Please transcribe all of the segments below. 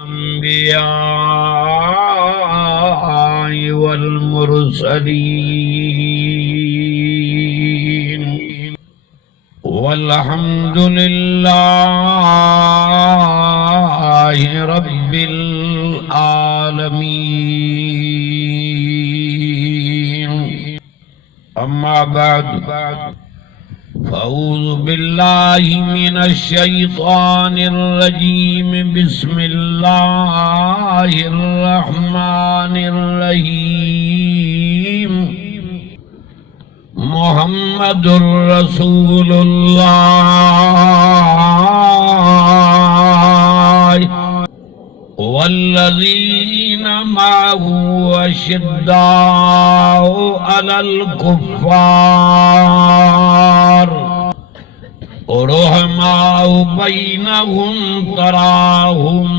الأنبياء والمرسلين والحمد لله رب العالمين أما بعد فأعوذ بالله من الشيطان الرجيم بسم الله الرحمن الرحيم محمد رسول الله والذين معه أشداء على الكفار رحماء بينهم تراهم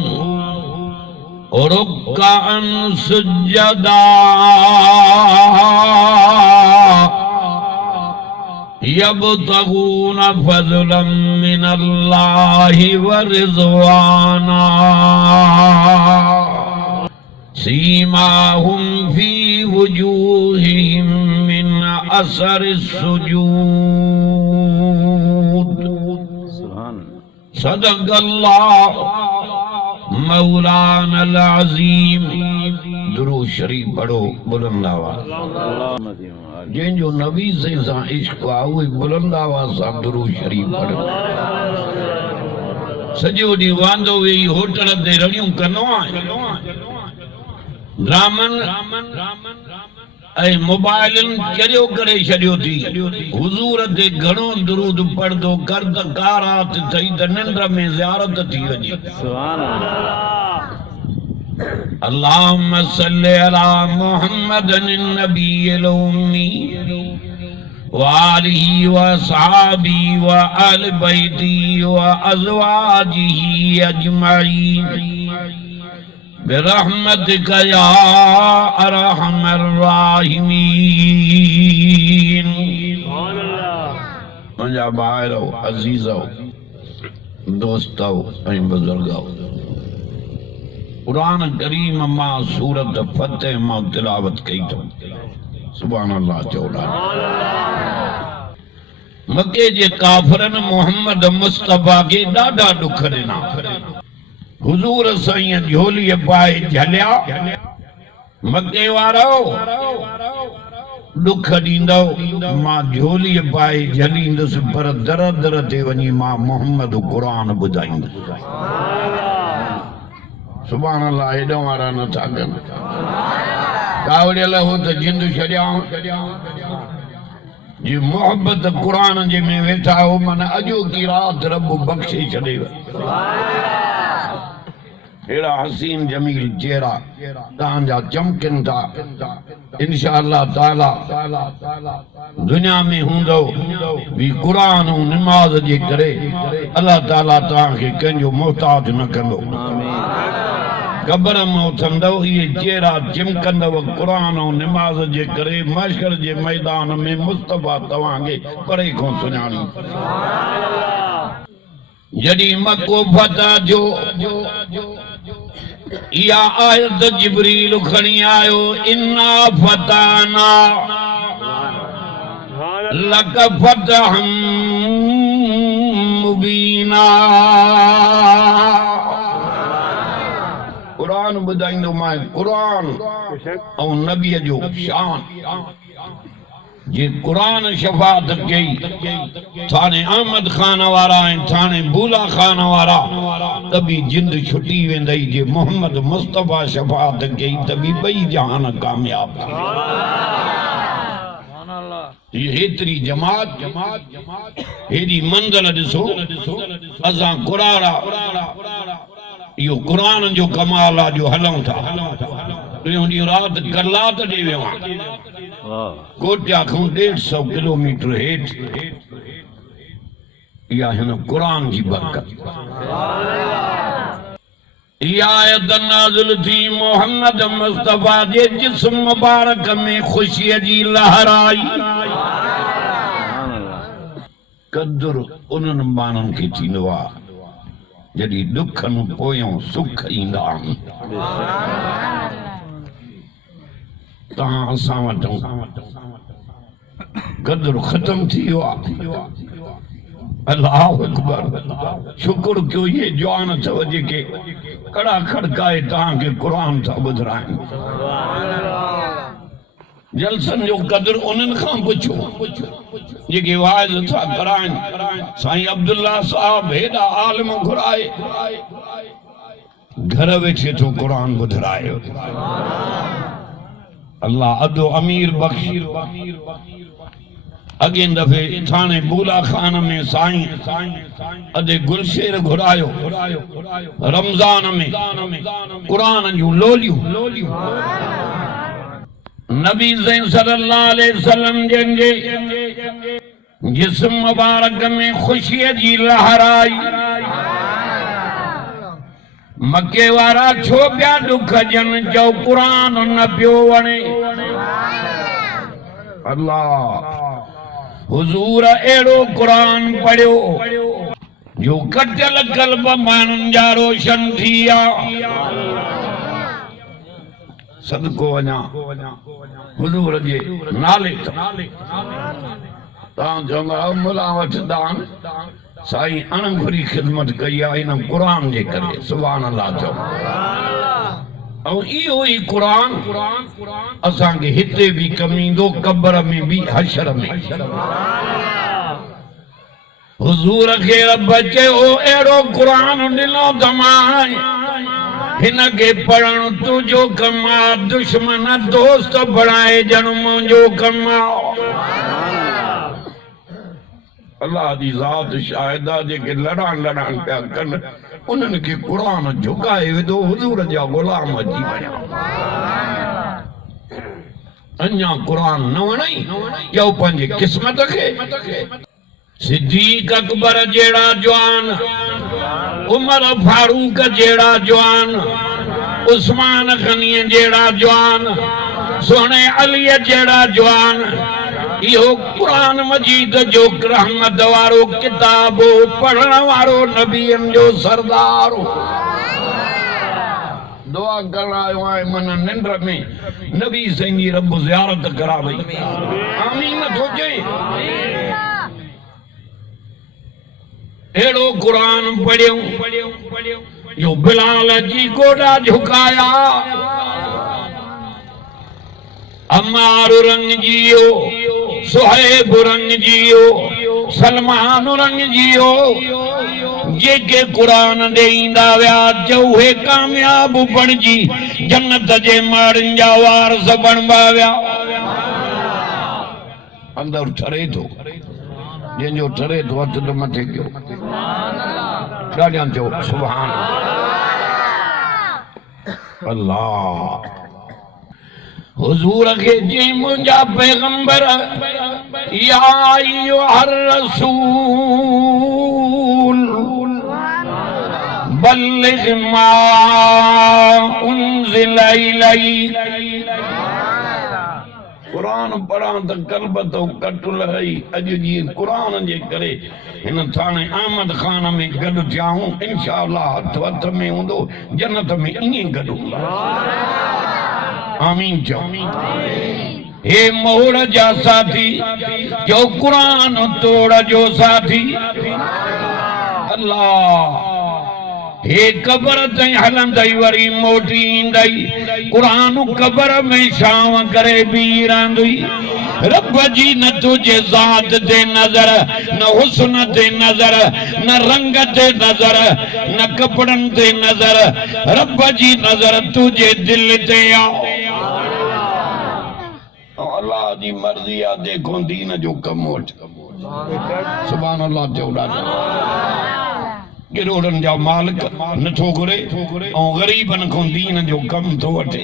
ركعا سجدا يبتغون فضلا من الله ورضوانا سيماهم في وجوههم من أثر السجود صدق الله مولانا العظيم दुरूद शरीफ पढ़ो बुलंद आवाज़ जिन जो नबी से इश्क आओ बुलंद आवाज़ सां दुरूद शरीफ पढ़ो सॼो ॾींहुं वांदो वेही होटल ते रड़ियूं कंदो आहियां ड्रामन ऐं मोबाइलनि चरियो करे छॾियो थी हुज़ूर ते घणो दुरूद पढ़ंदो कर त कारात थई त निंड में ज़ियारत थी वञे सुभान अल्लाहुम्मा सल्लि अला मुहम्मदिन नबिय्यिल उम्मी व आलिहि व असहाबी व अहलि बैती व अज़वाजिही अजमईन बिरहमतिक या अरहमर राहिमीन। मुंहिंजा भाइरो अज़ीज़ो दोस्तो ऐं बुज़ुर्गो कुरान करीम मां सूरत फतेह मां तिलावत कई तो सुभान अल्लाह चौड़ा मक्के जे काफरन मोहम्मद मुस्तफा के ॾाढा दुख ॾिना हुजूर साईं झोली पाए झलिया मक्के वारो दुख ॾींदो मां झोली पाए झलींदुसि पर दर दर ते वञी मां मोहम्मद क़ुरान ॿुधाईंदुसि सुभान अल्लाह हेॾो वारा नथा कनि कावड़ियल हो त जिंद छॾियाऊं जी मोहब्बत क़ुरान जे में वेठा हो मन अॼो की राति रब बख़्शे छॾेव हेड़ा हसीन जमील चेहरा तव्हांजा चमकनि था इंशाअल्लाह ताला दुनिया में हूंदो भी क़ुरान ऐं निमाज़ जे करे अल्लाह ताला तव्हांखे कंहिंजो मोहताज न कंदो कब्र में उथंदो ये चेहरा चिमकंदव क़ुरान ऐं निमाज़ जे करे महशर जे मैदान में मुस्तफा तव्हांखे परे खां सुञाणी जॾहिं मको फतह जो इहा आयत जिब्रील खणी आयो इन्ना फतहना लक फतहम मुबीना कुरान ॿुधाईंदो मां कुरान ऐं नबीअ जो शान जे कुरान शफ़ाअत कई थाने अहमद खान वारा ऐं थाने बूला खान वारा तभी जिंद छुटी वेंदई जे मोहम्मद मुस्तफा शफ़ाअत कई तभी ॿई जहान कामयाब ये हेतरी जमात हेड़ी मंज़िल ॾिसो असां कुराड़ा यो कुरान जो कमाल आहे जो हलूं था रात करलात ॾे वियो कोटिया खां 150 किलोमीटर हेठ इहा हिन कुरान जी बरकत या आयत नाज़िल थी मोहम्मद मुस्तफा जे जिस्म मुबारक में खुशी जी लहर आई कदर उन्हनि माण्हुनि खे थींदो आहे जॾहिं दुखनि पोयों सुख ईंदा आहिनि तव्हां असां वटि क़दुरु ख़तम थी वियो आहे अल्लाह अकबर शुक्र कयो ये जवान अथव जेके कड़ा खड़काए तव्हांखे क़ुरान था ॿुधाइनि जलसनि जो क़दुरु उन्हनि खां पुछो जेके वाइज़ था कराइनि साईं अब्दुल्ला साहब हेॾा आलिम घुराए घर वेठे थो क़ुरान ॿुधाए अल्लाह अदो अमीर बख़ीर अॻे दफ़े थाणे बूला खान में साईं अदे गुलशेर घुरायो रमज़ान में क़ुरान जूं लोलियूं नबी सल्लल्लाहु अलैहि वसल्लम जंहिंजे जिस्म मुबारक में ख़ुशीअ जी लहर आई मके वारा छो पिया दुख जन जो क़ुरान न पियो वणे अल्लाह हुजूर अहिड़ो क़ुरान पढ़ियो जो कटियल क़ल्ब माण्हुनि जा रोशन थी विया सदको वञा हुजूर जे नाले तव्हां चवंदा मुला वटि दान साईं अणघुरी ख़िदमत कई आहे इन क़ुरान जे करे सुभान अल्लाह चओ ऐं इहो ई क़ुरान असांखे हिते बि कमु ईंदो क़ब्र में बि हशर में हुजूर खे रब चयो अहिड़ो क़ुरान ॾिनो त मां हिनखे पढ़ण तुंहिंजो कमु आहे दुश्मन दोस्त बणाए ॼण मुंहिंजो कमु आहे अल्लाह जी ज़ात शाहिदा जेके लड़ान पिया कनि उन्हनि खे क़ुरान झुकाए विधो हुजूर जा ग़ुलाम अची विया अञा क़ुरान न वणई ॼो पंहिंजे क़िस्मत खे सिद्दीक़ अकबर जहिड़ा जवान उमर फारूक जहिड़ा जवान उस्मान गनी जहिड़ा जवान सोने अली जहिड़ा जवान इहो क़ुरान मजीद जो रहमत वारो किताब पढ़ण वारो नबियनि जो सरदार दुआ करण आयो आहे मन निंड में नबी साईं जी रब ज़ियारत करावई आमीन नथो चए अहिड़ो क़ुरान पढ़ियो जो बिलाल जी गोॾा झुकाया अम्मार रंग जियो सुहैब रंग जियो सलमान रंग जियो जेके क़ुरान ॾेईंदा विया जो उहे कामयाब बणिजी जन्नत जे माड़नि जा वारस बणिबा विया अंदर ठरे थो जंहिंजो ठरे थो हथ त मथे कयो ॾाढा चओ सुभान अल्लाह हुजूर के जी मुंजा पैगंबर या अय्युहर रसूल बल्लिग मा उन्ज़िल इलैक क़ुरान पढ़ा त कल्ब तो कटुल रही अॼु जी क़ुरान जे करे हिन थाणे अहमद खान में गॾु थिया हूं इंशाअल्लाह हथ हथ में हूंदो जन्नत में ईअं गॾु हूंदा आमीन चो हे मोड़ जा साथी जो क़ुरान तोड़ जो साथी अल्लाह हे कब्र ताईं हलंदई वरी मोटी ईंदई क़ुरान कब्र में छांव करे बीह रहंदई रब जी न तुझे ज़ात ते नज़र न हुस्न ते नज़र न रंग ते नज़र न कपड़न ते नज़र रब जी नज़र तुझे दिल ते आ अल्लाह जी मर्जी आ देखो दीन जो कम वठ सुभान अल्लाह चओ ॾाढो गिरोड़न जा मालिक नथो घुरे ऐं ग़रीबन खां दीन जो कम थो वठे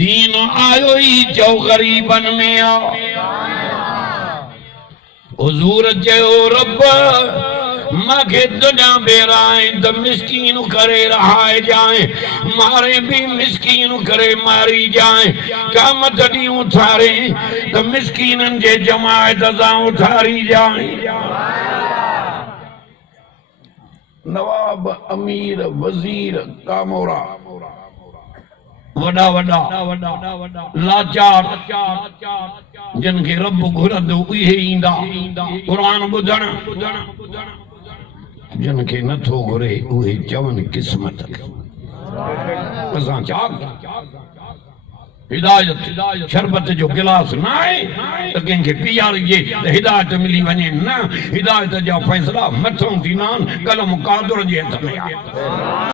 दीन आयो ही जो ग़रीबन में आ हुजूर चयो रब माखे दुनिया बेराए त मिस्कीन करे रहाए जाए मारे भी मिस्कीन करे मारी जाए क़यामत ॾींहुं उथारे त मिस्कीनन जे जमायत सां उथारी जाए नवाब अमीर वजीर कामोरा वॾा वॾा लाचार जिन खे रब घुरंदो उहे ईंदा क़ुरान ॿुधण जिन खे नथो घुरे उहे चवनि क़िस्मत असां छा हिदायत शरबत जो गिलास न आहे त कंहिंखे पीआरिजे त हिदायत मिली वञे न हिदायत जा फ़ैसिला मथां थींदा आहिनि कलम कादर जे हथ में आहे